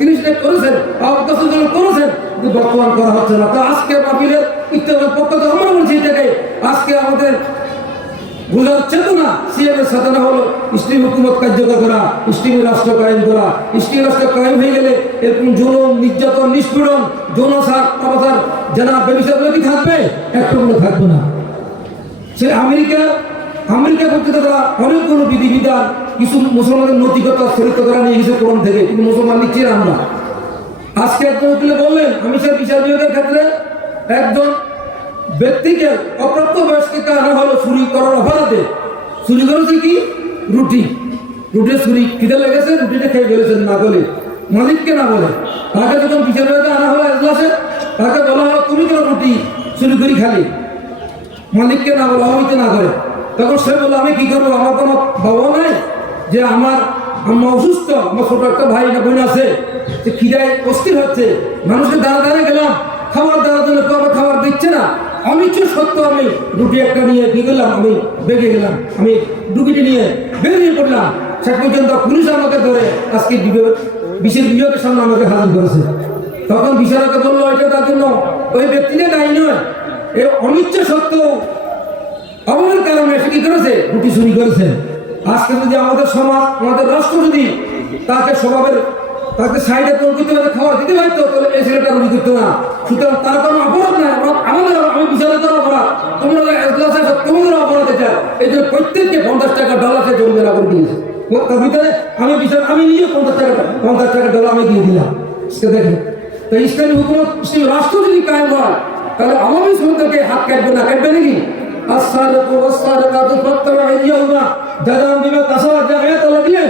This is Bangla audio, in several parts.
তিনি করেছেন অবকাশ করেছেন বর্তমান করা হচ্ছে না। তো আজকে মাহফিলের ইত্যাদির পক্ষ থেকে আমরা বলছি এটাকে আজকে আমাদের বোঝার চেতনা সিএমের সাধনা হলো ইসলামী হুকুমত কার্যকর করা ইসলামী রাষ্ট্র কায়েম করা। ইসলামী রাষ্ট্র কায়েম হয়ে গেলে এরকম জুলুম নির্যাতন, নিষ্পীড়ন যৌনাচার অবতার জানা ব্যবসাগুলো কি থাকবে? একটাগুলো থাকবে না। সে আমেরিকা আমেরিকা করতে তারা অনেকগুলো বিধিবিধান কিছু মুসলমানের নৈতিকতা চরিত্র তারা নিয়ে গেছে কোরআন থেকে কিন্তু মুসলমান নিচ্ছে আমরা আজকে একজন উকিলে বললেন, আমি স্যার বিচার বিভাগের ক্ষেত্রে একজন ব্যক্তিকে অপ্রাপ্ত বয়স্ককে আনা হলো চুরি করার অপরাধে। চুরি করেছে কি? রুটি। রুটি চুরি খিদে লেগেছে, রুটিটা খেয়ে ফেলেছেন না বলে মালিককে না বলে। তাকে যখন বিচার বিভাগে আনা হলো এজলাসে, তাকে বলা হলো, তুমি কেন রুটি চুরি করি খালি? মালিককে না বলা হইতে না করে। তখন সে বলল, আমি কি করব? আমার কোনো বাবা নাই। যে আমার আম্মা অসুস্থ, আমার ছোট একটা ভাই না বোন আছে, যে খিদায় অস্থির হচ্ছে, মানুষের দাঁড়া দাঁড়া গেলাম, খাবার দেওয়ার জন্য কেউ আমার খাবার দিচ্ছে না। অনিচ্ছ সত্য, আমি রুটি একটা নিয়ে কি করলাম, আমি বেগে গেলাম, আমি রুটিটি নিয়ে বেরিয়ে পড়লাম। শেষ পর্যন্ত পুলিশ আমাকে ধরে আজকে বিশেষ বিভাগের সামনে আমাকে হাজির করেছে। তখন বিচারকে বলল, এটা তার জন্য ওই ব্যক্তিটা দায়ী নয়, এ অনিচ্ছ সত্ত্বেও অবহের কারণে সে কি করেছে? রুটি চুরি করেছে। আজকে যদি আমাদের সমাজ, আমাদের রাষ্ট্র যদি তাকে স্বভাবের, তাকে সাইডে প্রকৃত খাবার দিতে পারতো, তাহলে এই ছেলেটা রুটি করতো না। সুতরাং তার কোনো অপরাধ নাই। আমাদের আমি বিচারে করা অপরাধ। তোমরা তোমাদের অপরাধ এটা এই যে প্রত্যেককে পঞ্চাশ টাকা ডলারে জরিমানা করে দিয়েছে। তার ভিতরে আমি বিচার আমি নিজে পঞ্চাশ টাকা পঞ্চাশ টাকা ডলার আমি দিয়ে দিলাম। আজকে দেখেন। তো ইসলামী হুকুমত রাষ্ট্র যদি কায়েম হয়, তাহলে আওয়ামী শ্রমিকদেরকে হাত কাটবে না? কাটবে নাকি? الصادق والصادقات فاطلعوا أيهما جزاء بما كسب জায়গায় আল্লাহ দিয়ে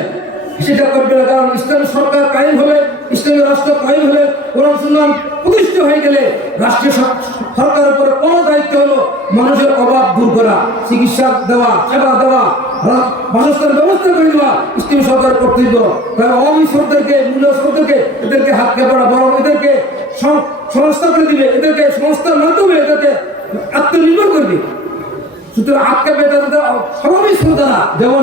সেটা করবে না কারণ ইসলামী সরকার কায়েম হলে ইসলামী রাষ্ট্র কায়েম হলে কোরআন সুন্নাহ প্রতিষ্ঠিত হয়ে গেলে রাষ্ট্রীয় সর- সরকারের উপরে বড় দায়িত্ব হলো মানুষের অভাব দূর করা চিকিৎসা দেওয়া সেবা দেওয়া রা- বাসস্থানের ব্যবস্থা করে দেওয়া ইসলামী সরকারের কর্তব্য তারা অমি সরকারকে মূল্য সরকারকে এদেরকে হাত কেপড়া বরং এদেরকে সং- সংস্থা করে দিবে এদেরকে সংস্থার মাধ্যমে এদেরকে আত্মনির্ভর করবে সুতরাং আটকা বেটা সবাই শ্রোতা যেমন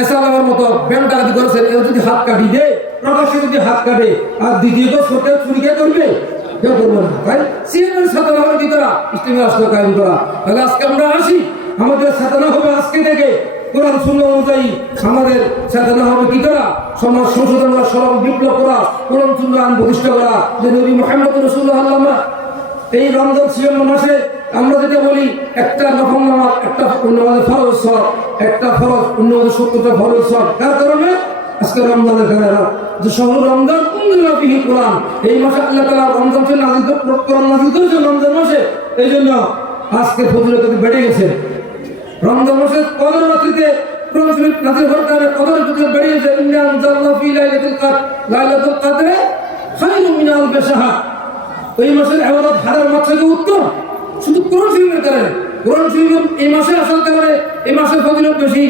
এসালামের মতো ব্যাংক ডাকাতি করেছেন, এও যদি হাত কাটি দেয় প্রকাশ্যে যদি হাত কাটে, আর দ্বিতীয়ত সরকার চুরিকে করবে কেউ করবে না। তাই সিএমের সাথে হবে কি করা ইসলামী রাষ্ট্র কায়েম করা। তাহলে আজকে আমরা আসি। আমাদের সাধনা হবে আজকে থেকে। কোরআন শূন্য অনুযায়ী আমাদের সাধনা হবে কি করা সমাজ সংশোধন করা সরম বিপ্লব করা, কোরআন শূন্য আইন প্রতিষ্ঠা করা, যে নবী মোহাম্মদ রসুল্লাহ আল্লাহ এই রমজান সিজন মাসে আমরা যেটা বলি, একটা নফল নামাজ, একটা নামাজের ফরজ সব, একটা ফরজ অন্য সত্তরটা ফরজ সব। তার কারণে? আজকে রমজানের কারণে যে শহর রমজান উন্নয়ন বিহি কোরআন। এই মাসে আল্লাহ তালা রমজান সে নাজিল করে- কোরআন নাজিল করেছে রমজান মাসে, এই জন্য আজকে বেড়ে গেছে। রমজান মাসের কদর রাত্রিতে হওয়ার কারণে কদর রাত্রিতে বেড়ে গেছে। আনজালনা ফি লাইলাতুল কদর লাইলাতুল কদরে মিন আলফি শাহর ওই মাসের মাস থেকে উত্তম। শুধু কোরআন শরীফের কারণে। কোরআন শরীফ এই মাসে আসার কারণে এই মাসের ফজিলত বেশি।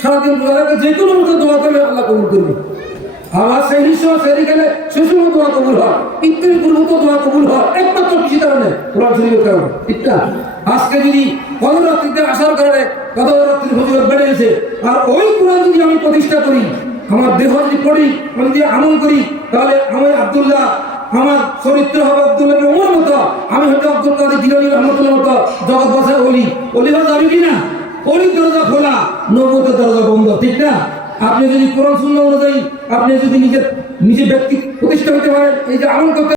সারাদিন রোজা যে কোনো মতো দোয়া করলে আল্লাহ কবুল করবে। আবার সেই হিসেবে সেই গেলে সেই সময় দোয়া কবুল হয়। ইত্যাদি পূর্বত দোয়া কবুল হয়, একমাত্র কৃষি কারণে, কোরআন শরীফের কারণে। ঠিক না? আজকে যদি কদর রাত্রিতে আসার কারণে কদর রাত্রির ফজিলত বেড়ে গেছে, আর ওই কোরআন যদি আমি প্রতিষ্ঠা করি, আমার দেহ যদি পড়ি আমি যদি আমল করি, তাহলে আমি আব্দুল্লাহ আমার চরিত্র হবে আব্দুল ওমর মতো, আমি হয়তো আব্দুল কাদের জিলানি রহমতুল্লাহ মতো জগৎ বসে অলি অলি বাস আমি কি না? অলির দরজা খোলা নবুতের দরজা বন্ধ, ঠিক না? আপনি যদি কোরআন শূন্য অনুযায়ী আপনি যদি নিজের নিজে ব্যক্তি প্রতিষ্ঠা হতে পারেন, এই যে আমল করতে